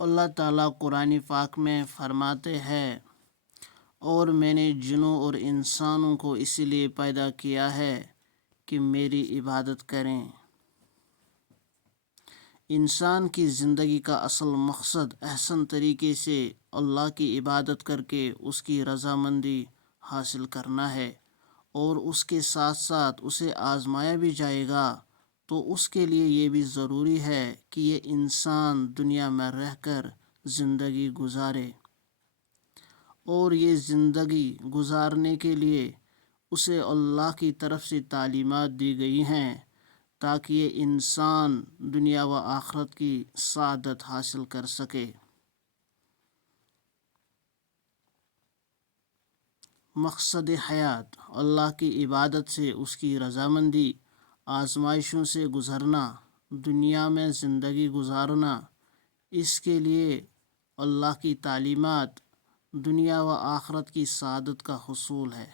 اللہ تعالیٰ قرآن پاک میں فرماتے ہیں، اور میں نے جنوں اور انسانوں کو اس لیے پیدا کیا ہے کہ میری عبادت کریں۔ انسان کی زندگی کا اصل مقصد احسن طریقے سے اللہ کی عبادت کر کے اس کی رضامندی حاصل کرنا ہے، اور اس کے ساتھ ساتھ اسے آزمایا بھی جائے گا، تو اس کے لیے یہ بھی ضروری ہے کہ یہ انسان دنیا میں رہ کر زندگی گزارے، اور یہ زندگی گزارنے کے لیے اسے اللہ کی طرف سے تعلیمات دی گئی ہیں تاکہ یہ انسان دنیا و آخرت کی سعادت حاصل کر سکے۔ مقصد حیات اللہ کی عبادت سے اس کی رضامندی، آزمائشوں سے گزرنا، دنیا میں زندگی گزارنا، اس کے لیے اللہ کی تعلیمات، دنیا و آخرت کی سعادت کا حصول ہے۔